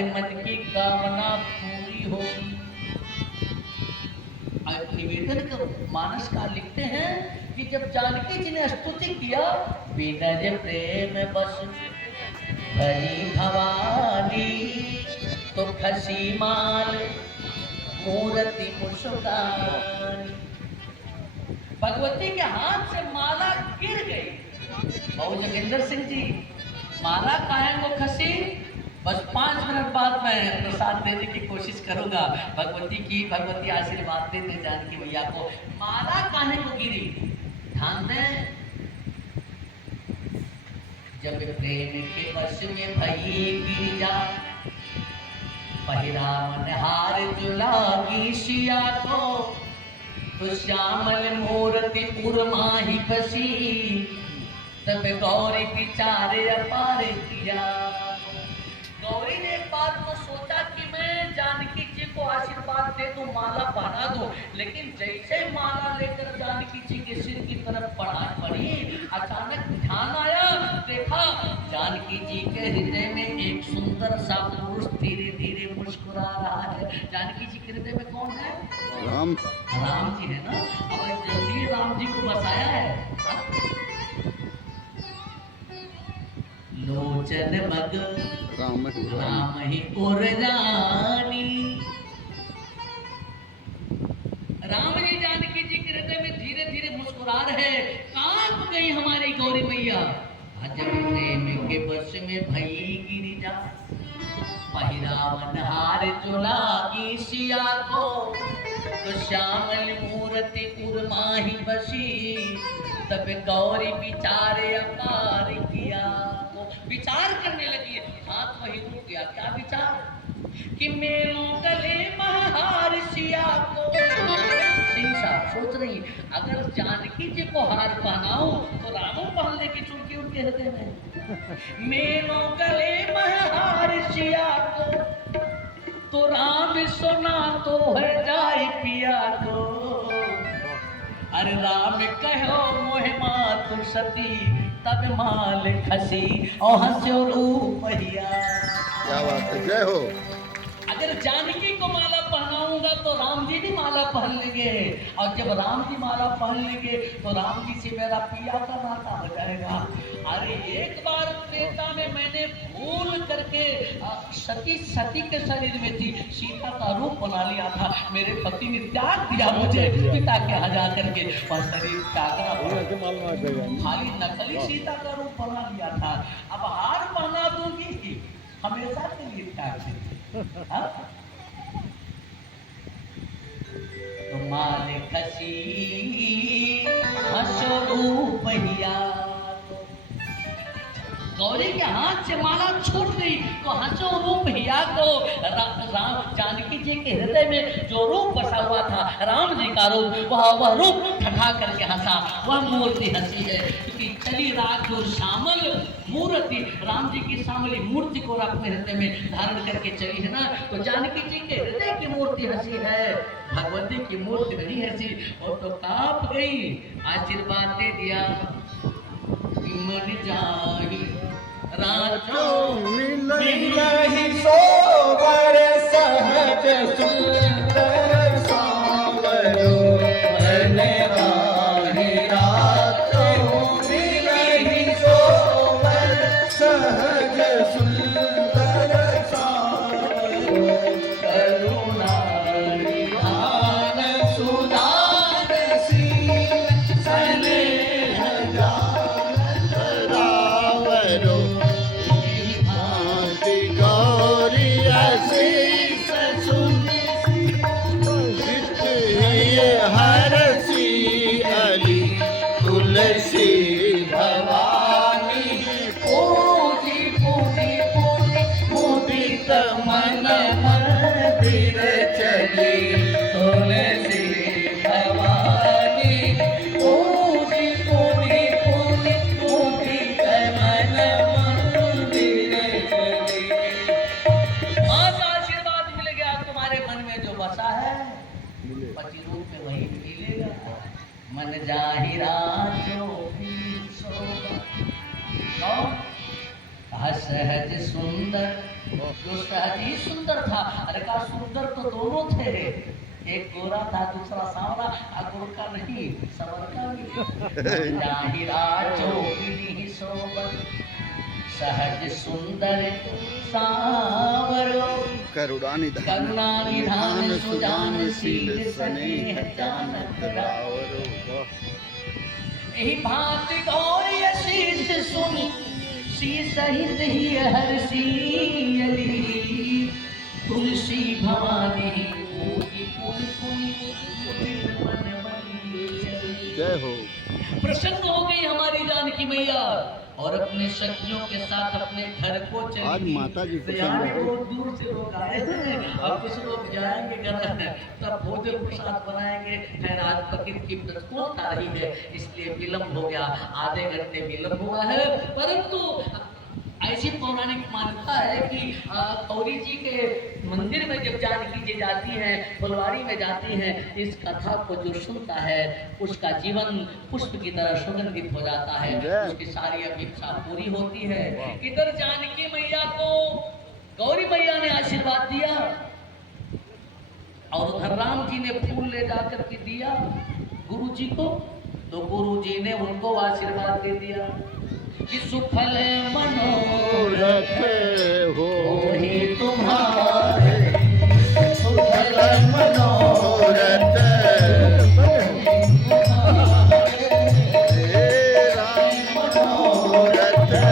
तुम्हारे मन की कामना पूरी होगी। निवेदन करो। मानस का लिखते हैं कि जब जानकी जी ने स्तुति किया, बिनज प्रेम बस भरी भवानी, तो खसी माल मूर्ति मुस्कानी। भगवती के हाथ से माला गिर गई। बाबू जोगिंदर सिंह जी, माला काहे वो खसी? बस 5 मिनट बाद मैं प्रसाद देने की कोशिश करूंगा। भगवती आशीर्वाद देते जानकी मैया को। माला काहे को गिरी? ध्यान दें। जब प्रेम के वश में भई गिरिजा, पहिरावन हार जुलागी सिया को, तो श्यामल मूर्ति उर्माही बसी, तब गौरी विचारे अपार किया। गौरी ने एक बात को सोचा कि मैं जानकी जी को आशीर्वाद दे दूं, माला पहना दूं, लेकिन जैसे माला लेकर जानकी जी के सिर की तरफ बढ़ी, अचानक ध्यान आया, देखा जानकी जी के हृदय में एक सुंदर सा पुरुष धीरे धीरे मुस्कुरा रहा है। जानकी जी के हृदय में कौन है? राम जी है ना। और जल्दी राम जी को बसाया है। लोचन मग राम ही उर्जानी। राम जी जानकी जी के हृदय में धीरे धीरे मुस्कुरा रहे। कांप गई हमारी गौरी मैया। जब प्रेम के बस में भई गिरिजा, पहिरावन हार चुलागी सिया को, तो श्यामल मूर्ति उर्माही बसी, तब गौरी विचारे अपार किया। विचार करने लगी, हाथ वही रुक गया। क्या विचार? कि मेलों गले महार सिया को। सिंह साहब सोच रही, अगर जानकी जी को हार पहनाऊं तो रामों पहन लेगी, चूंकि उनके हृदय में। मेलों गले महार सिया को, तो राम सुना तो है जाय पिया को। अरे राम कहो मोहे मातु सती, तब माल खसी और हंस्यो रूपहिया। क्या बात है, जय हो। अगर जानकी को माला पहनाऊंगा तो राम जी भी माला पहन लेंगे, और जब राम जी माला पहन लेंगे तो राम जी से मेरा पिया का नाता हो जाएगा। अरे एक बार त्रेता में मैंने भूल करके सती के शरीर में थी, सीता का रूप बना लिया था। मेरे पति ने त्याग दिया मुझे, पिता के यहाँ जा करके, और शरीर त्यागना खाली नकली सीता का रूप बना लिया था। अब हार पहना दूंगी हमेशा के लिए त्याग देंगे। तो माल खसी हंसो रूपहिया। गौरी के हाथ से माला छूट गई तो हंसो रूप हिया को। राम जानकी जी के हृदय में जो रूप बसा हुआ था, राम जी का रूप, वह रूप ठठा करके हंसा। वह मूर्ति हंसी है क्योंकि चली रात जो श्यामल मूर्ति, राम जी की श्यामली मूर्ति को अपने हृदय में धारण करके चली है ना। तो जानकी जी के हृदय की मूर्ति हंसी है, भगवती की मूर्ति नहीं हंसी। और तो कांप गई, आशीर्वाद दे दिया। मन जाही राजो मिलहि सोवर सहज सुंदर सावरो, मनवाहि राजो मिलहि सोवर सहज सुंदर सावरो, करुणा निधान सुदान शील स्नेह जानत रावरो, गौरी आशीष सुनि हरसी अली तुलसी भवानी, पूजी पूजी पूजी मुदित मन मंदिर चली तुलसी भवानी, पूजी पूजी पूजी मुदित मन मंदिर चली। आज आशीर्वाद मिल गया तुम्हारे मन में जो बसा है, पति रूप में वही मिलेगा। मन जाहिरा जो भी सोगा, कौन? सहज सुंदर दूसरा ही सुंदर था। अरे कहा सुंदर तो दोनों थे, एक गोरा था दूसरा सांवला, गोरखा नहीं सवर का भी। जाहिरा चौकिली सोबर सहज सुंदर सांवरो, करुणा करुणा निधान सुजान शील स्नेह जानत रावरो। यही भांति गौरी शीस सुनी सी सहित ही हर सीयली, तुलसी भवानी पूजी पुन पुन मन बनी चली। जय हो। प्रसन्न हो गई हमारी जानकी मैया और अपने सखियों के साथ अपने घर को चली। आज माता जी तो यहाँ भी बहुत दूर से लोग आए हैं, अब कुछ लोग जाएंगे घर, तब भोजन प्रसाद बनाएंगे। फिर आज फकीर की प्रस्तुत आ रही है, इसलिए विलम्ब हो गया, आधे घंटे विलम्ब हुआ है। परंतु ऐसी पौराणिक मान्यता है कि गौरी जी के मंदिर में जब जानकी जी जाती हैं, फुलवारी में जाती हैं, इस कथा को जो सुनता है उसका जीवन पुष्प की तरह सुगंधित हो जाता है, उसकी सारी अपेक्षा पूरी होती है। इधर जानकी मैया को गौरी मैया ने आशीर्वाद दिया और उधर राम जी ने फूल ले जाकर के दिया गुरु जी को, तो गुरु जी ने उनको आशीर्वाद दे दिया कि सुफल मनोरथ हो ही तुम्हारे, सुफल मनोरथ राम मनोरथ हो।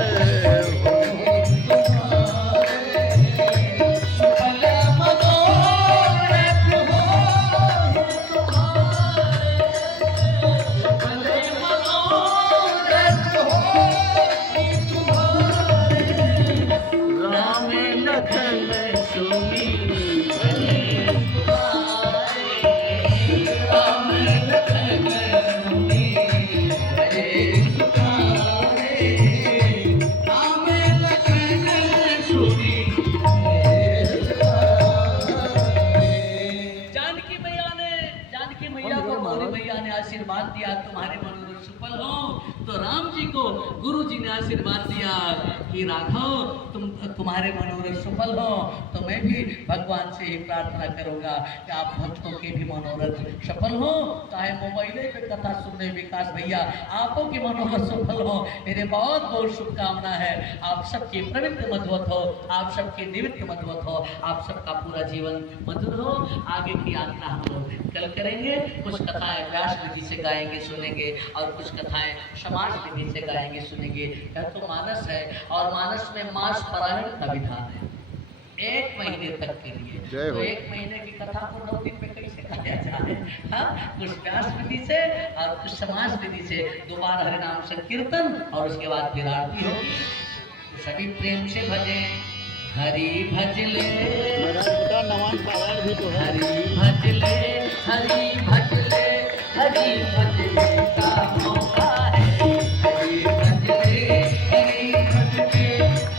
सुफल मनोरथ हो तुम्हारे, सुफल मनोरथ हो राम लखन सुनी राम लखन सुनी राम लखन सुनी। जानकी मैया को गौरी मैया ने आशीर्वाद दिया तुम्हारे मनोरथ सफल हो। तो राम जी को गुरु जी ने आशीर्वाद दिया कि राघव तुम्हारे मनोरथ सफल हो। तो मैं भी भगवान से ही प्रार्थना करूंगा कि आप भक्तों के भी मनोरथ सफल हो। चाहे मोबाइल पे कथा सुनने विकास भैया आपों की मनोरथ सफल हो, मेरे बहुत बहुत शुभकामना है। आप सबके प्रवृत्ति मधुवत हो, आप सबके निवृत्ति मधुवत हो, आप सबका पूरा जीवन मधुर हो। आगे की यात्रा हम लोग कल करेंगे। कुछ कथाएं व्यास विधि से गाएंगे सुनेंगे और कुछ कथाएं समाज विधि से गाएंगे सुनेंगे। यह तो मानस है और मानस में मास पारायण का विधान है 1 महीने तक के लिए। तो 1 महीने की कथा को 9 दिन में कैसे गाया जाए? हाँ, कुछ व्यास विधि से और कुछ समाज विधि से। दोबारा हरिनाम संकीर्तन और उसके बाद फिर आरती होगी। तो सभी प्रेम से भजे हरि भजले, नवान पारायण भी तो है। हरि भजले, हरि भजले, हरि भजले का मौका है। हरि भजले, हरि भजले,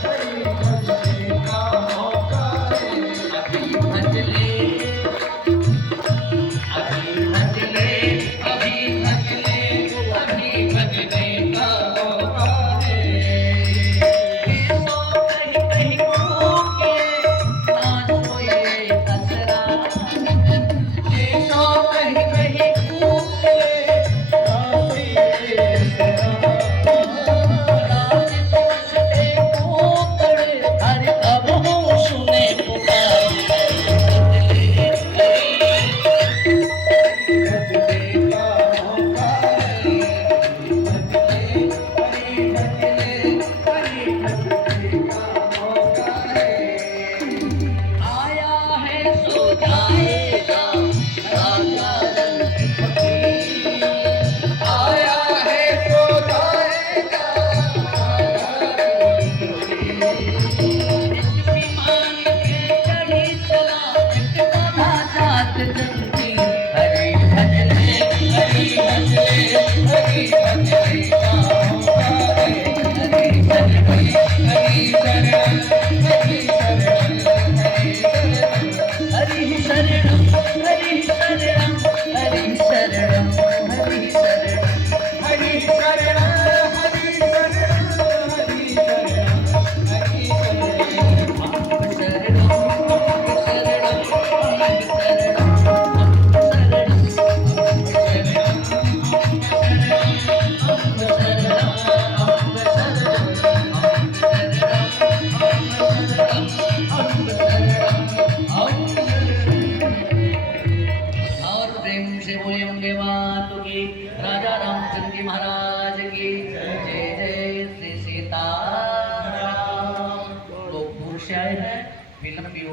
हरि भजले का मौका है। अभी भजले, अभी भजले, अभी भजले, अभी भजले का मौका है। सो कहीं कहीं के ना सोए कसरा, सो कहीं कहीं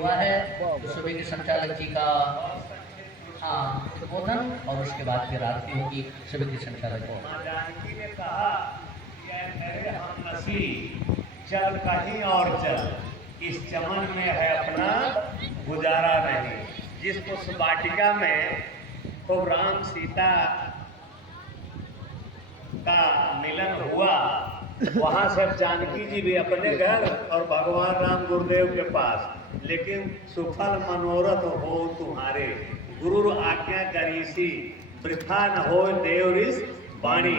हुआ है तो सभी के संचालक जी का हाँ उद्बोधन और उसके बाद फिर आरती होगी सभी के संचालक को। माँ जानकी ने कहा कि ऐ मेरे हमनसी चल कहीं और चल, इस चमन में है अपना गुजारा नहीं। जिस पुष्प वाटिका में खूब राम सीता का मिलन हुआ, वहां से जानकी जी भी अपने घर और भगवान राम गुरुदेव के पास। लेकिन सुफल मनोरथ हो तुम्हारे, गुरु आज्ञा करीसी, वृथा न हो देवरिस वाणी।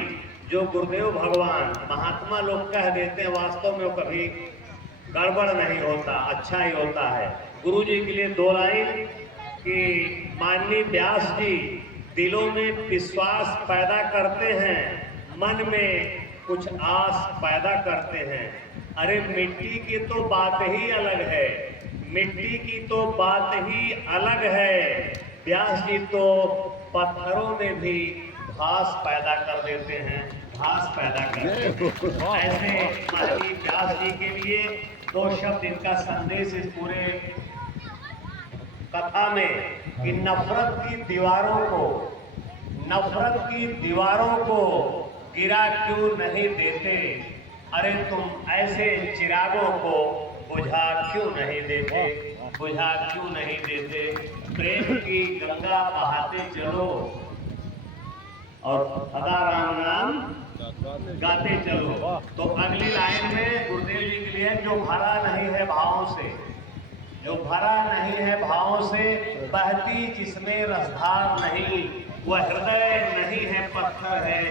जो गुरुदेव भगवान महात्मा लोग कह देते हैं, वास्तव में वो कभी गड़बड़ नहीं होता, अच्छा ही होता है। गुरु जी के लिए 2 लाइन कि माननीय व्यास जी दिलों में विश्वास पैदा करते हैं, मन में कुछ आस पैदा करते हैं। अरे मिट्टी की तो बात ही अलग है, मिट्टी की तो बात ही अलग है। व्यास जी तो पत्थरों में भी घास पैदा कर देते हैं, घास पैदा कर देते हैं। ऐसे माननीय व्यास जी के लिए 2 शब्द इनका संदेश इस पूरे कथा में कि नफरत की दीवारों को गिरा क्यों नहीं देते। अरे तुम ऐसे चिरागों को बुझा क्यों नहीं देते, बुझा क्यों नहीं देते। प्रेम की गंगा बहाते चलो और सदा राम नाम गाते चलो। तो अगली लाइन में गुरुदेव जी के लिए जो भरा नहीं है भावों से, जो भरा नहीं है भावों से, बहती जिसमें रसधार नहीं, वह हृदय नहीं है पत्थर है,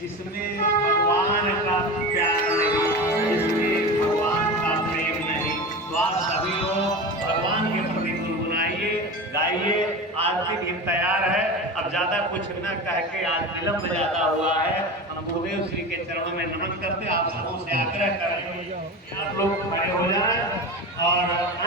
जिसमें भगवान का प्यार नहीं, जिसमें भगवान का प्रेम नहीं। तो आप सभी लोग भगवान के प्रति गुनगुनाइए, गाइए। आरती भी तैयार है, अब ज्यादा कुछ न कह के, आज विलंब ज्यादा हुआ है। हम गुरुदेव श्री के चरणों में नमन करते, आप सबों से आग्रह करें आप लोग खड़े हो जाएं और